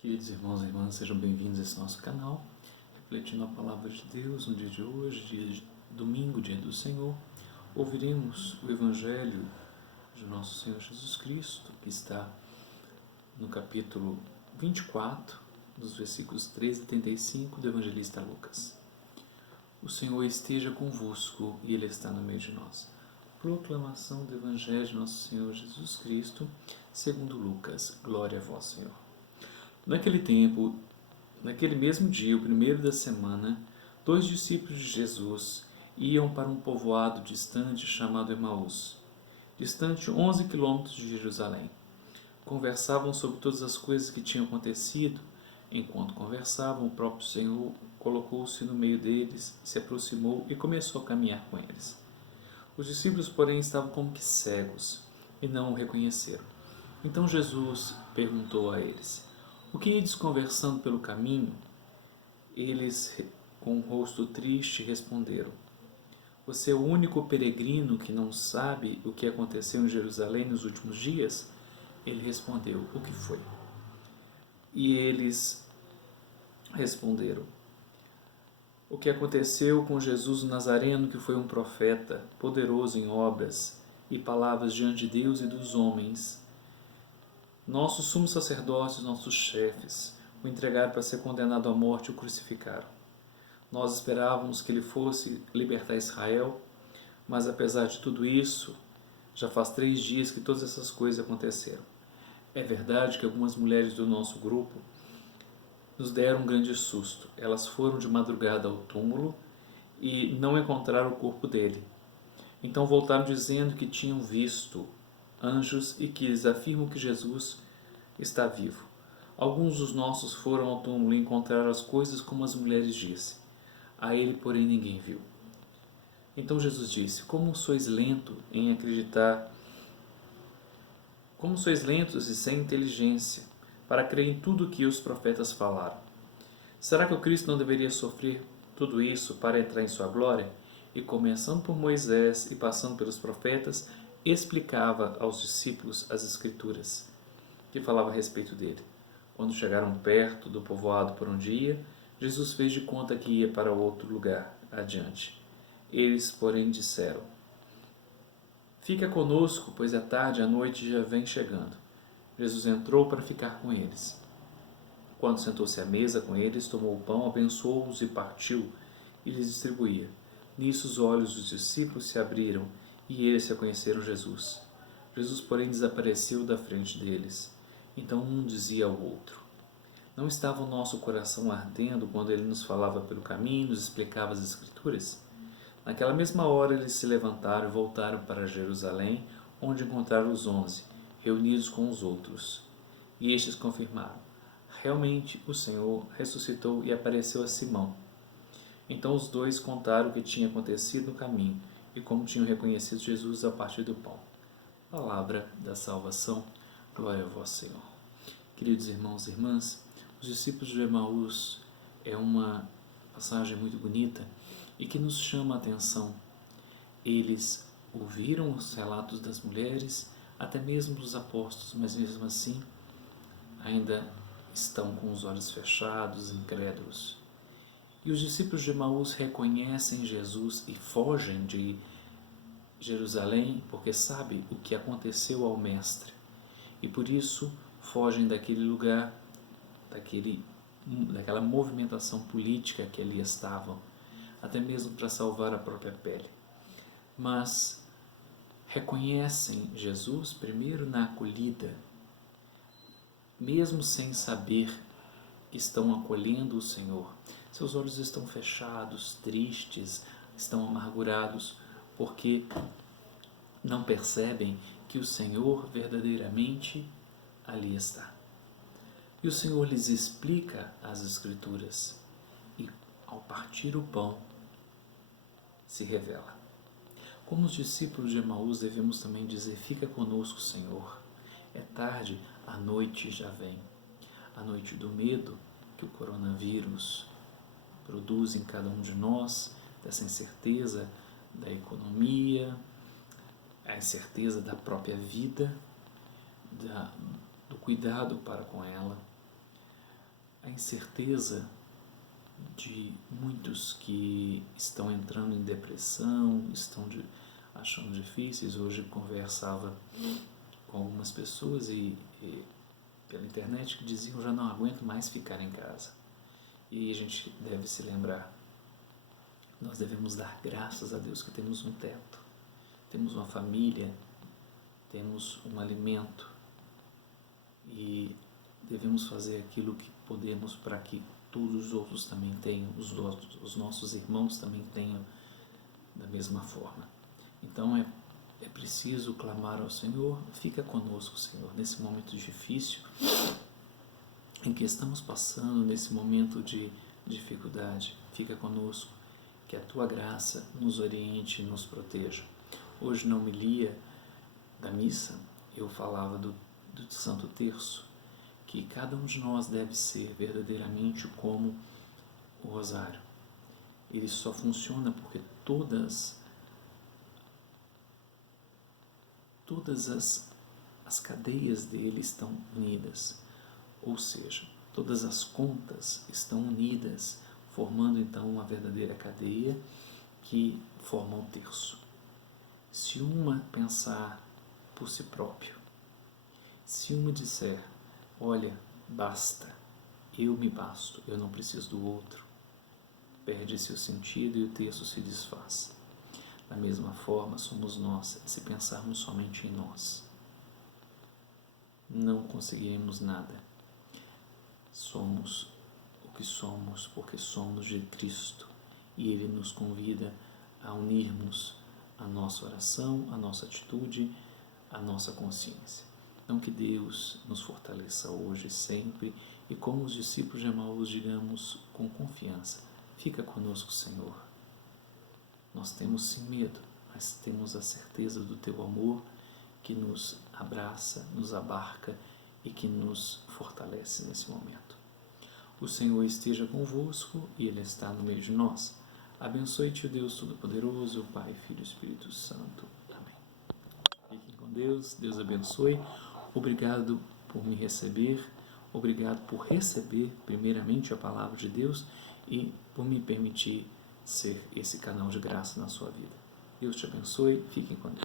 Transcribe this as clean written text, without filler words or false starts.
Queridos irmãos e irmãs, sejam bem-vindos a esse nosso canal, refletindo a palavra de Deus no dia de hoje, dia de domingo, dia do Senhor. Ouviremos o Evangelho de nosso Senhor Jesus Cristo, que está no capítulo 24, dos versículos 13 a 35 do evangelista Lucas. O Senhor esteja convosco e Ele está no meio de nós. Proclamação do Evangelho de nosso Senhor Jesus Cristo, segundo Lucas. Glória a vós, Senhor. Naquele tempo, naquele mesmo dia, o primeiro da semana, 2 discípulos de Jesus iam para um povoado distante chamado Emaús, distante 11 quilômetros de Jerusalém. Conversavam sobre todas as coisas que tinham acontecido. Enquanto conversavam, o próprio Senhor colocou-se no meio deles, se aproximou e começou a caminhar com eles. Os discípulos, porém, estavam como que cegos e não o reconheceram. Então Jesus perguntou a eles: o que ides conversando pelo caminho? Eles, com o rosto triste, responderam: você é o único peregrino que não sabe o que aconteceu em Jerusalém nos últimos dias? Ele respondeu: o que foi? E eles responderam: o que aconteceu com Jesus o Nazareno, que foi um profeta, poderoso em obras e palavras diante de Deus e dos homens. Nossos sumos sacerdotes, nossos chefes, o entregaram para ser condenado à morte e o crucificaram. Nós esperávamos que ele fosse libertar Israel, mas apesar de tudo isso, já faz 3 dias que todas essas coisas aconteceram. É verdade que algumas mulheres do nosso grupo nos deram um grande susto. Elas foram de madrugada ao túmulo e não encontraram o corpo dele. Então voltaram dizendo que tinham visto anjos e que eles afirmam que Jesus está vivo. Alguns dos nossos foram ao túmulo e encontraram as coisas como as mulheres disse. A ele, porém, ninguém viu. Então Jesus disse: como sois lentos em acreditar, como sois lentos e sem inteligência para crer em tudo o que os profetas falaram. Será que o Cristo não deveria sofrer tudo isso para entrar em sua glória? E começando por Moisés e passando pelos profetas, explicava aos discípulos as Escrituras, que falavam a respeito dele. Quando chegaram perto do povoado por onde ia, Jesus fez de conta que ia para outro lugar adiante. Eles, porém, disseram: fica conosco, pois é tarde e a noite já vem chegando. Jesus entrou para ficar com eles. Quando sentou-se à mesa com eles, tomou o pão, abençoou-os e partiu, e lhes distribuía. Nisso os olhos dos discípulos se abriram, e eles reconheceram Jesus. Jesus, porém, desapareceu da frente deles. Então um dizia ao outro: não estava o nosso coração ardendo quando ele nos falava pelo caminho, nos explicava as Escrituras? Naquela mesma hora eles se levantaram e voltaram para Jerusalém, onde encontraram os 11, reunidos com os outros. E estes confirmaram: realmente o Senhor ressuscitou e apareceu a Simão. Então os dois contaram o que tinha acontecido no caminho e como tinham reconhecido Jesus a partir do pão. Palavra da salvação. Glória a vós, Senhor. Queridos irmãos e irmãs, os discípulos de Emaús é uma passagem muito bonita e que nos chama a atenção. Eles ouviram os relatos das mulheres, até mesmo dos apóstolos, mas mesmo assim ainda estão com os olhos fechados, incrédulos. E os discípulos de Emaús reconhecem Jesus e fogem de Jerusalém porque sabem o que aconteceu ao Mestre. E por isso fogem daquele lugar, daquela movimentação política que ali estavam, até mesmo para salvar a própria pele. Mas reconhecem Jesus primeiro na acolhida, mesmo sem saber que estão acolhendo o Senhor. Seus olhos estão fechados, tristes, estão amargurados, porque não percebem que o Senhor verdadeiramente ali está. E o Senhor lhes explica as Escrituras e, ao partir o pão, se revela. Como os discípulos de Emaús, devemos também dizer: fica conosco, Senhor. É tarde, a noite já vem. A noite do medo que o coronavírus produz em cada um de nós, dessa incerteza da economia, a incerteza da própria vida, do cuidado para com ela. a incerteza de muitos que estão entrando em depressão, achando difíceis. Hoje conversava com algumas pessoas pela internet que diziam: já não aguento mais ficar em casa. E a gente deve se lembrar, nós devemos dar graças a Deus que temos um teto, temos uma família, temos um alimento, e devemos fazer aquilo que podemos para que todos os outros também tenham, os nossos irmãos também tenham da mesma forma. Então é preciso clamar ao Senhor: fica conosco, Senhor, nesse momento difícil em que estamos passando, nesse momento de dificuldade. Fica conosco, que a Tua graça nos oriente e nos proteja. Hoje na homilia da missa eu falava do Santo Terço, que cada um de nós deve ser verdadeiramente como o rosário. Ele só funciona porque todas as cadeias dele estão unidas, ou seja, todas as contas estão unidas, formando então uma verdadeira cadeia que forma o terço. Se uma pensar por si próprio, se uma disser: olha, basta, eu me basto, eu não preciso do outro, perde-se o sentido e o terço se desfaz. Da mesma forma somos nós, se pensarmos somente em nós, não conseguiremos nada. Somos o que somos porque somos de Cristo, e Ele nos convida a unirmos a nossa oração, a nossa atitude, a nossa consciência. Então que Deus nos fortaleça hoje e sempre, e como os discípulos de Emaús digamos com confiança: fica conosco, Senhor. Nós temos sim medo, mas temos a certeza do Teu amor que nos abraça, nos abarca e que nos fortalece nesse momento. O Senhor esteja convosco e Ele está no meio de nós. Abençoe-te o Deus Todo-Poderoso, Pai, Filho e Espírito Santo. Amém. Fiquem com Deus, Deus abençoe. Obrigado por me receber, obrigado por receber primeiramente a Palavra de Deus e por me permitir ser esse canal de graça na sua vida. Deus te abençoe, fiquem com Deus.